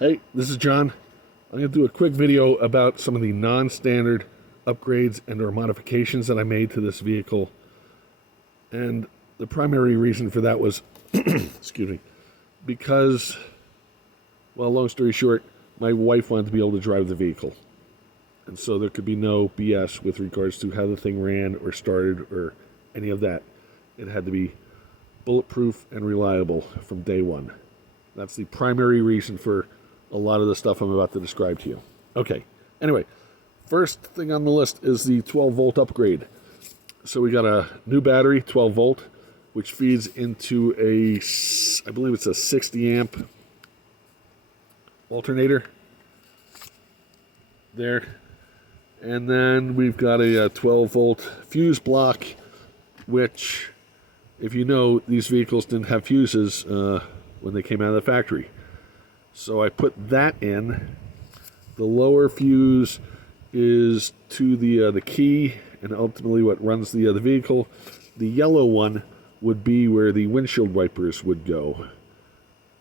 Hey, this is John. I'm going to do a quick video about some of the non-standard upgrades and or modifications that I made to this vehicle. And the primary reason for that was, excuse me, because, well, long story short, my wife wanted to be able to drive the vehicle. And so there could be no BS with regards to how the thing ran or started or any of that. It had to be bulletproof and reliable from day one. That's the primary reason for a lot of the stuff I'm about to describe to you. Okay, anyway, first thing on the list is the 12-volt upgrade. So we got a new battery, 12-volt, which feeds into a, I believe it's a 60-amp alternator there. And then we've got a 12-volt fuse block, which, if you know, these vehicles didn't have fuses when they came out of the factory. So I put that in. The lower fuse is to the key and ultimately what runs the vehicle. The yellow one would be where the windshield wipers would go.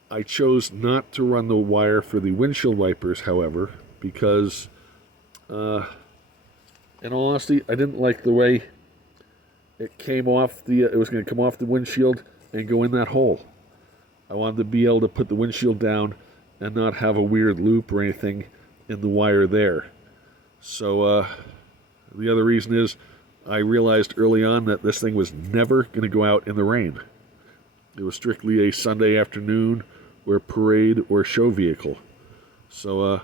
I chose not to run the wire for the windshield wipers, however, because in all honesty, I didn't like the way it came off it was going to come off the windshield and go in that hole. I wanted to be able to put the windshield down and not have a weird loop or anything in the wire there. So the other reason is I realized early on that this thing was never going to go out in the rain. It was strictly a Sunday afternoon or parade or show vehicle. So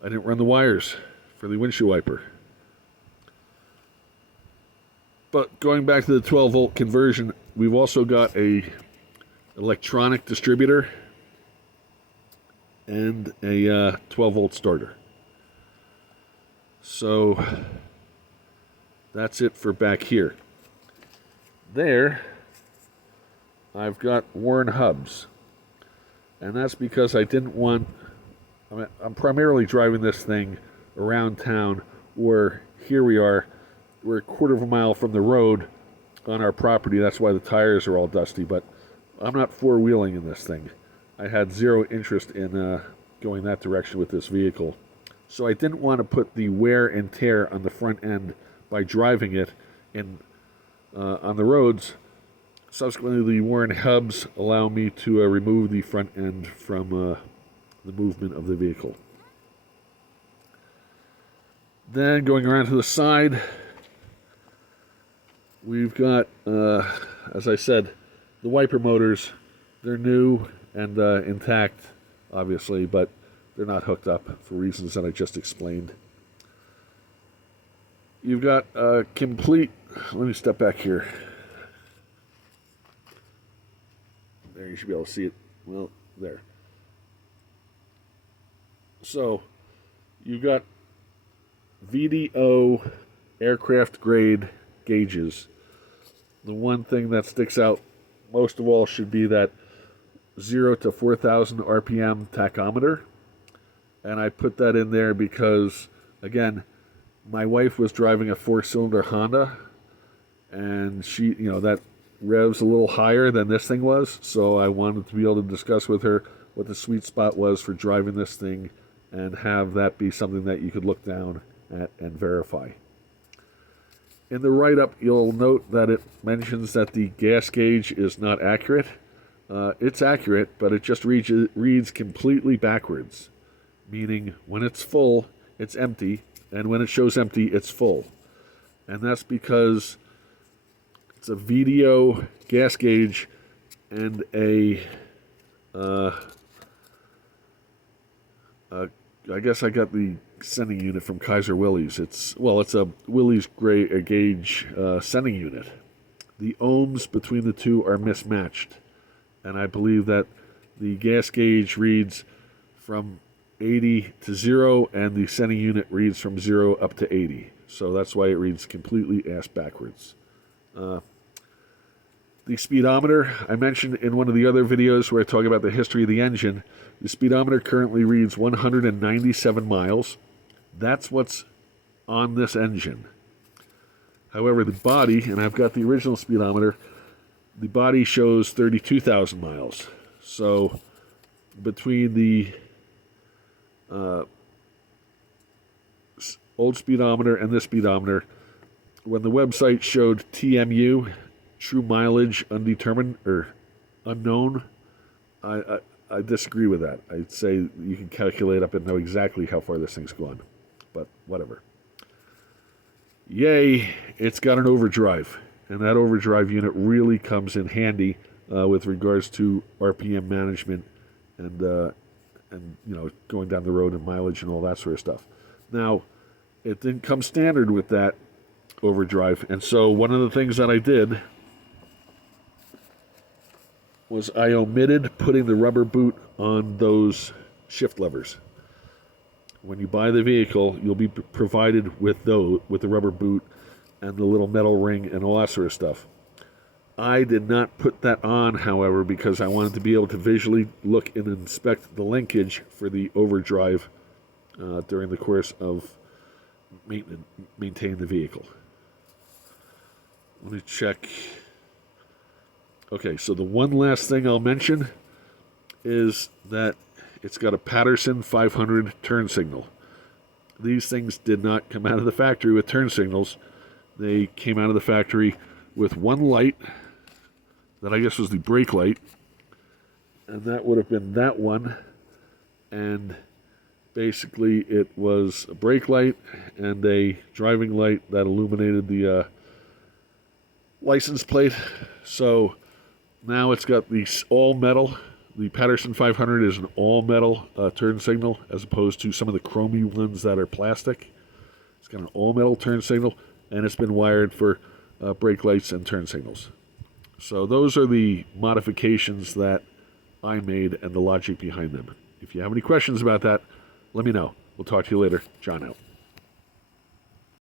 I didn't run the wires for the windshield wiper. But going back to the 12-volt conversion, we've also got a electronic distributor and a 12-volt starter. So that's it for back here. There, I've got worn hubs. And that's because I didn't want, I'm primarily driving this thing around town, or here we are, we're a quarter of a mile from the road on our property. That's why the tires are all dusty, but I'm not four-wheeling in this thing. I had zero interest in going that direction with this vehicle. So I didn't want to put the wear and tear on the front end by driving it in on the roads. Subsequently, the worn hubs allow me to remove the front end from the movement of the vehicle. Then going around to the side, we've got, as I said, the wiper motors. They're new and intact, obviously, but they're not hooked up for reasons that I just explained. You've got a complete, let me step back here. There, you should be able to see it. Well, there. So, you've got VDO aircraft grade gauges. The one thing that sticks out most of all should be that 0 to 4,000 RPM tachometer. And I put that in there because, again, my wife was driving a 4-cylinder Honda, and she, that revs a little higher than this thing was. So I wanted to be able to discuss with her what the sweet spot was for driving this thing and have that be something that you could look down at and verify. In the write-up, you'll note that it mentions that the gas gauge is not accurate. It's accurate, but it just reads completely backwards, meaning when it's full, it's empty, and when it shows empty, it's full. And that's because it's a VDO gas gauge and I guess I got the sending unit from Kaiser Willys. It's a Willys gauge sending unit. The ohms between the two are mismatched, and I believe that the gas gauge reads from 80 to 0, and the sending unit reads from 0 up to 80. So that's why it reads completely ass backwards. The speedometer, I mentioned in one of the other videos where I talk about the history of the engine, the speedometer currently reads 197 miles. That's what's on this engine. However, the body, and I've got the original speedometer, the body shows 32,000 miles. So between the old speedometer and this speedometer, when the website showed TMU, true mileage undetermined or unknown, I disagree with that. I'd say you can calculate up and know exactly how far this thing's gone, but whatever. Yay, it's got an overdrive, and that overdrive unit really comes in handy with regards to RPM management and going down the road and mileage and all that sort of stuff. Now, it didn't come standard with that overdrive, and so one of the things that I did was I omitted putting the rubber boot on those shift levers. When you buy the vehicle, you'll be provided with the rubber boot and the little metal ring and all that sort of stuff. I did not put that on, however, because I wanted to be able to visually look and inspect the linkage for the overdrive during the course of maintaining the vehicle. Let me check. Okay, so the one last thing I'll mention is that it's got a Patterson 500 turn signal. These things did not come out of the factory with turn signals. They came out of the factory with one light that I guess was the brake light, and that would have been that one, and basically it was a brake light and a driving light that illuminated the license plate. So now it's got the all metal. The Patterson 500 is an all metal turn signal as opposed to some of the chromy ones that are plastic. It's got an all metal turn signal, and it's been wired for brake lights and turn signals. So those are the modifications that I made and the logic behind them. If you have any questions about that, let me know. We'll talk to you later. John out.